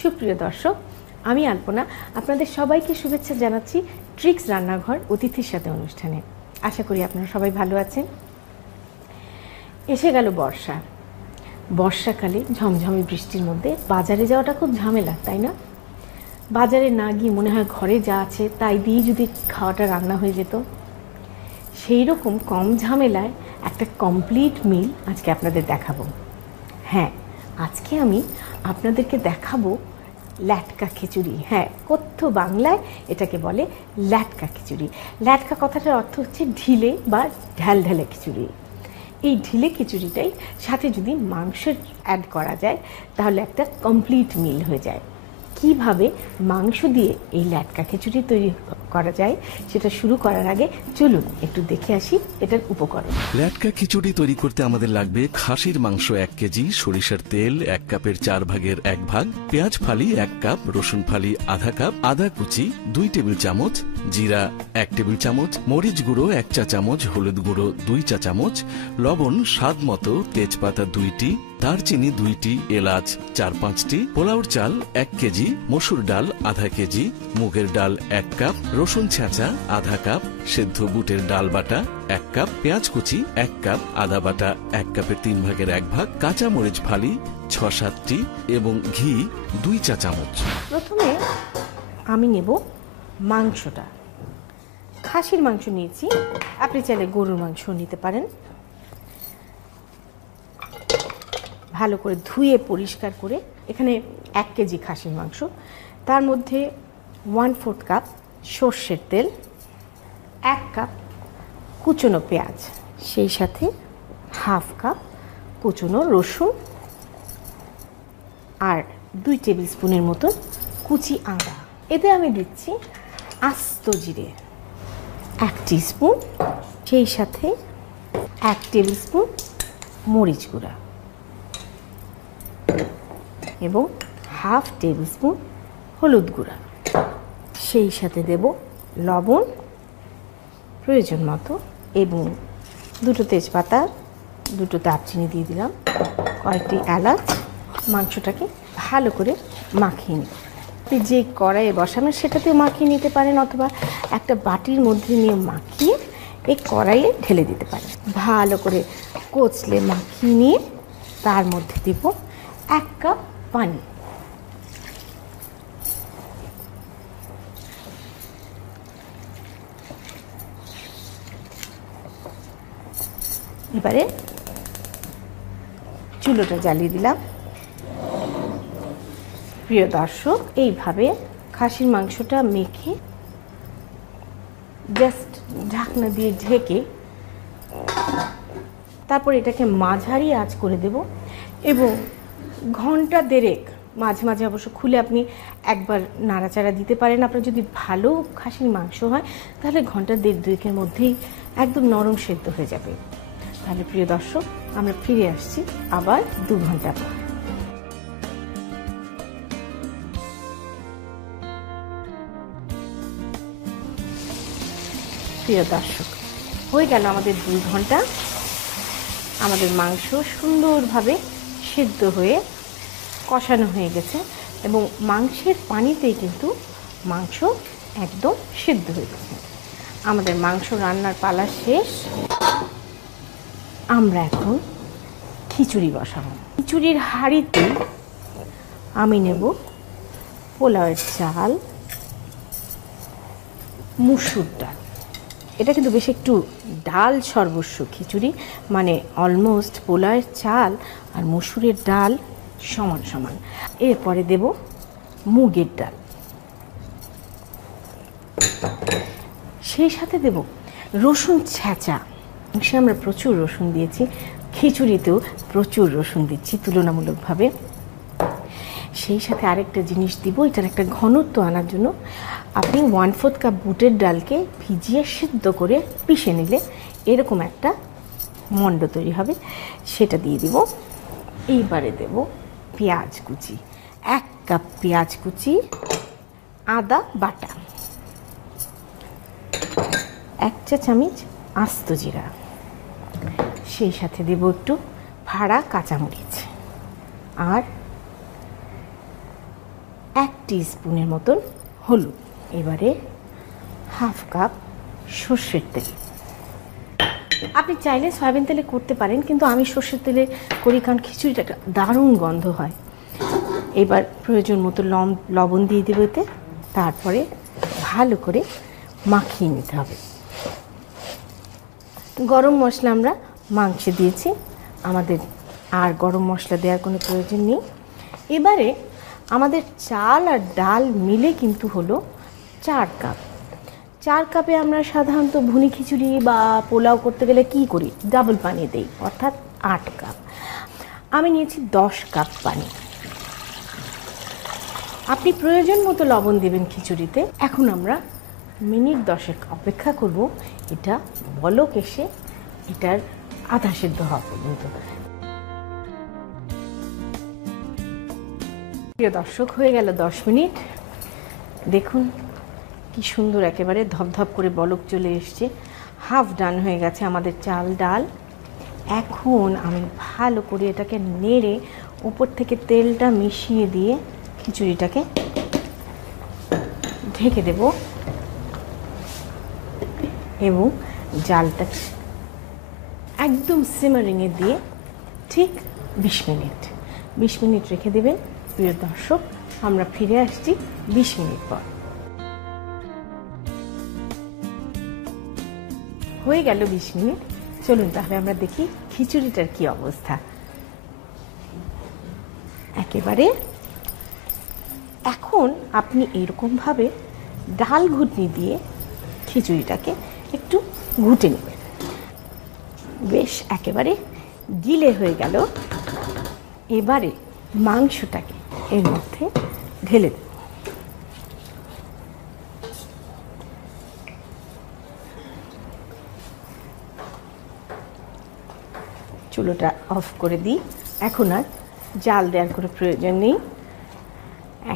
সুপ্রিয় দর্শক, আমি আলপনা আপনাদের সবাইকে শুভেচ্ছা জানাচ্ছি ট্রিক্স রান্নাঘর অতিথির সাথে অনুষ্ঠানে। আশা করি আপনারা সবাই ভালো আছেন। এসে গেল বর্ষা। বর্ষাকালে ঝমঝমে বৃষ্টির মধ্যে বাজারে যাওয়াটা খুব ঝামেলা, তাই না? বাজারে না গিয়ে মনে হয় ঘরে যা আছে তাই দিয়ে যদি খাওয়াটা রান্না হয়ে যেত। সেই রকম কম ঝামেলায় একটা কমপ্লিট মিল আজকে আপনাদের দেখাবো। হ্যাঁ, আজকে আমি আপনাদেরকে দেখাবো ল্যাটকা খিচুড়ি। হ্যাঁ, কথ্য বাংলায় এটাকে বলে ল্যাটকা খিচুড়ি। ল্যাটকা কথাটার অর্থ হচ্ছে ঢিলে বা ঢ্যালঢ্যালে খিচুড়ি। এই ঢিলে খিচুড়িটাই সাথে যদি মাংসের অ্যাড করা যায় তাহলে একটা কমপ্লিট মিল হয়ে যায়। কিভাবে মাংস দিয়ে এই ল্যাটকা খিচুড়ি তৈরি করা যায় সেটা শুরু করার আগে চলুন একটু দেখে আসি এটার উপকরণ। ল্যাটকা খিচুড়ি তৈরি করতে আমাদের লাগবে খাসির মাংস 1 কেজি, সরিষার তেল 1 কাপের 4 ভাগের 1 ভাগ, পেঁয়াজ ফালি 1 কাপ, রসুন ফালি আধা কাপ, আদা কুচি 2 টেবিল চামচ, জিরা 1 টেবিল চামচ, মরিচ গুঁড়ো 1 চা চামচ, হলুদ গুঁড়ো 2 চা চামচ, লবণ স্বাদ মতো, তেজপাতা 2টি, দারচিনি 2টি, এলাচ 4-5টি, পোলাওর চাল 1 কেজি, মসুর ডাল আধা কেজি, মুগের ডাল 1 কাপ, রসুন ছেঁচা আধা কাপ, সেদ্ধ বুটের ডাল বাটা 1 কাপ, পেঁয়াজ কুচি 1 কাপ, আদা বাটা 1 কাপের 3 ভাগের 1 ভাগ, কাঁচা মরিচ ফালি 6-7টি এবং ঘি 2 চা চামচ। প্রথমে আমি নেব মাংসটা। খাসির মাংস নিয়েছি, আপনি চাইলে গরুর মাংস নিতে পারেন। ভালো করে ধুয়ে পরিষ্কার করে এখানে 1 কেজি খাসির মাংস, তার মধ্যে 1/4 কাপ সর্ষের তেল, 1 কাপ কুচনো পেঁয়াজ, সেই সাথে 1/2 কাপ কুচনো রসুন আর 2 টেবিল স্পুনের মতন কুচি আদা। এতে আমি দিচ্ছি আস্ত জিরে 1 টিস্পুন, সেই সাথে 1 টেবিল স্পুন মরিচ গুঁড়া এবং 1/2 টেবিল স্পুন হলুদ গুঁড়া, সেই সাথে দেব লবণ প্রয়োজন মতো এবং 2টো তেজপাতা, 2টো দারচিনি দিয়ে দিলাম, কয়েকটি এলাচ। মাংসটাকে ভালো করে মাখিয়ে নিই। আপনি যে কড়াইয়ে বসাবেন সেটাতেও মাখিয়ে নিতে পারেন অথবা একটা বাটির মধ্যে নিয়ে মাখিয়ে এই কড়াইয়ে ঢেলে দিতে পারেন। ভালো করে কচলে মাখিয়ে নিয়ে তার মধ্যে দিব 1 কাপ পানি। এবারে চুলোটা জ্বালিয়ে দিলাম। প্রিয় দর্শক, এইভাবে খাসির মাংসটা মেখে জাস্ট ঢাকনা দিয়ে ঢেকে তারপর এটাকে মাঝারি আঁচ করে দেব এবং ঘন্টা দেড়েক, মাঝে মাঝে অবশ্য খুলে আপনি একবার নাড়াচাড়া দিতে পারেন। আপনার যদি ভালো খাসির মাংস হয় তাহলে ঘন্টা দেড়-দুয়েকের মধ্যেই একদম নরম সেদ্ধ হয়ে যাবে। তাহলে প্রিয় দর্শক, আমরা ফিরে আসছি আবার 2 ঘন্টা পর। প্রিয় দর্শক, হয়ে গেল আমাদের 2 ঘন্টা। আমাদের মাংস সুন্দরভাবে সেদ্ধ হয়ে কষানো হয়ে গেছে এবং মাংসের পানিতেই কিন্তু মাংস একদম সেদ্ধ হয়ে গেছে। আমাদের মাংস রান্নার পালা শেষ। আমরা এখন খিচুড়ি বসাবো। খিচুড়ির হাঁড়িতে আমি নেব পোলাওয়ের চাল, মুসুর ডাল। এটা কিন্তু বেশ একটু ডাল সর্বস্ব খিচুড়ি, মানে অলমোস্ট পোলাওয়ের চাল আর মসুরের ডাল সমান সমান। এরপরে দেব মুগের ডাল, সেই সাথে দেব রসুন ছেঁচা। সে আমরা প্রচুর রসুন দিয়েছি, খিচুড়িতেও প্রচুর রসুন দিচ্ছি তুলনামূলকভাবে। সেই সাথে আরেকটা জিনিস দিব, এটার একটা ঘনত্ব আনার জন্য আপনি 1/4 কাপ বুটের ডালকে ভিজিয়ে সিদ্ধ করে পিষে নিলে এরকম একটা মণ্ড তৈরি হবে, সেটা দিয়ে দিব। এইবারে দেব পেঁয়াজ কুচি, 1 কাপ পেঁয়াজ কুচি, আদা বাটা, 1 চা চামচ আস্ত জিরা, সেই সাথে দেব একটু ফাড়া কাঁচামরিচ আর 1 টিস্পুনের মতন হলুদ, এবারে হাফ কাপ সর্ষের তেল। আপনি চাইলে সয়াবিন তেলে করতে পারেন, কিন্তু আমি সর্ষের তেলে করি কারণ খিচুড়িটা একটা দারুণ গন্ধ হয়। এবার প্রয়োজন মতো লবণ দিয়ে দেবো এতে, তারপরে ভালো করে মাখিয়ে নিতে হবে। গরম মশলা আমরা মাংসে দিয়েছি, আমাদের আর গরম মশলা দেওয়ার কোনো প্রয়োজন নেই। এবারে আমাদের চাল আর ডাল মিলে কিন্তু হলো 4 কাপ। 4 কাপে আমরা সাধারণত ভুনি খিচুড়ি বা পোলাও করতে গেলে কি করি, ডাবল পানি দেই, অর্থাৎ 8 কাপ। আমি নিয়েছি 10 কাপ পানি। আপনি প্রয়োজন মতো লবণ দেবেন খিচুড়িতে। এখন আমরা মিনিট 10 অপেক্ষা করব, এটা বলক এসে এটার আধা সেদ্ধ হওয়া পর্যন্ত। প্রিয় দর্শক, হয়ে গেল 10 মিনিট। দেখুন কি সুন্দর একেবারে ধপধপ করে বলক চলে এসছে। হাফ ডান হয়ে গেছে আমাদের চাল ডাল। এখন আমি ভালো করে এটাকে নেড়ে উপর থেকে তেলটা মিশিয়ে দিয়ে খিচুড়িটাকে ঢেকে দেব এবং জালটা একদম সিমারিংয়ে দিয়ে ঠিক 20 মিনিট রেখে দেবেন। প্রিয় দর্শক, আমরা ফিরে আসছি 20 মিনিট পর। হয়ে গেল 20 মিনিট। চলুন তাহলে আমরা দেখি খিচুড়িটার কি অবস্থা। একেবারে এখন আপনি এরকমভাবে ডাল ঘুটনি দিয়ে খিচুড়িটাকে একটু ঘুটে নেবেন। বেশ একেবারে গিলে হয়ে গেল। এবারে মাংসটাকে এর মধ্যে ঢেলে দেব। চুলোটা অফ করে দিই। এখন আর জাল দেওয়ার কোনো প্রয়োজন নেই।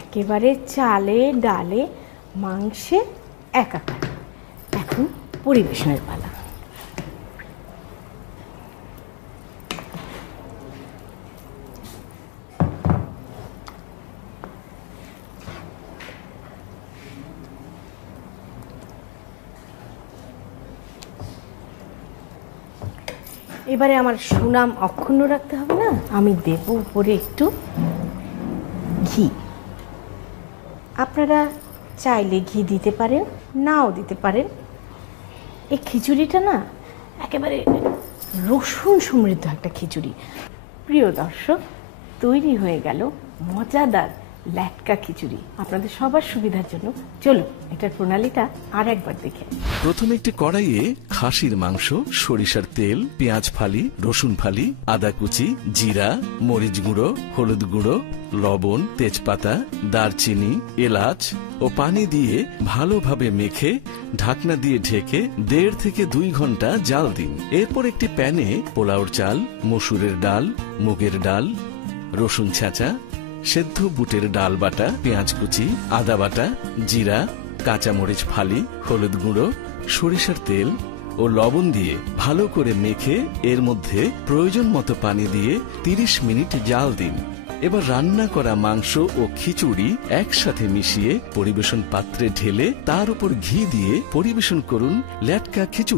একেবারে চালে ডালে মাংসে একাকার। এখন পরিবেশনের পালা। এবারে আমার সুনাম অক্ষুণ্ণ রাখতে হবে না, আমি দেব উপরে একটু ঘি। আপনারা চাইলে ঘি দিতে পারেন, নাও দিতে পারেন। এই খিচুড়িটা না একেবারে রসুন সমৃদ্ধ একটা খিচুড়ি। প্রিয় দর্শক, তৈরি হয়ে গেল মজাদার ল্যাটকা খিচুড়ি। আপনাদের সবার সুবিধার জন্য চলুন এটার প্রণালীটা আর একবার দেখে। প্রথমে একটি কড়াইয়ে খাসির মাংস, সরিষার তেল, পেঁয়াজ ফালি, রসুন ফালি, আদা কুচি, জিরা, মরিচ গুঁড়ো, হলুদ গুঁড়ো, লবণ, তেজপাতা, দারচিনি, এলাচ ও পানি দিয়ে ভালোভাবে মেখে ঢাকনা দিয়ে ঢেকে 1.5 থেকে 2 ঘন্টা জাল দিন। এরপর একটি প্যানে পোলাওর চাল, মসুরের ডাল, মুগের ডাল, রসুন ছাঁচা, সেদ্ধ বুটের ডাল বাটা, পেঁয়াজ কুচি, আদা বাটা, জিরা, কাঁচামরিচ ফালি, হলুদ গুঁড়ো, সরিষার তেল ও লবণ দিয়ে ভালো করে মেখে এর মধ্যে প্রয়োজন মতো পানি দিয়ে 30 মিনিট জাল দিন। এবার রান্না করা মাংস ও খিচুড়ি একসাথে মিশিয়ে পরিবেশন পাত্রে ঢেলে তার উপর ঘি দিয়ে পরিবেশন করুন ল্যাটকা খিচুড়ি।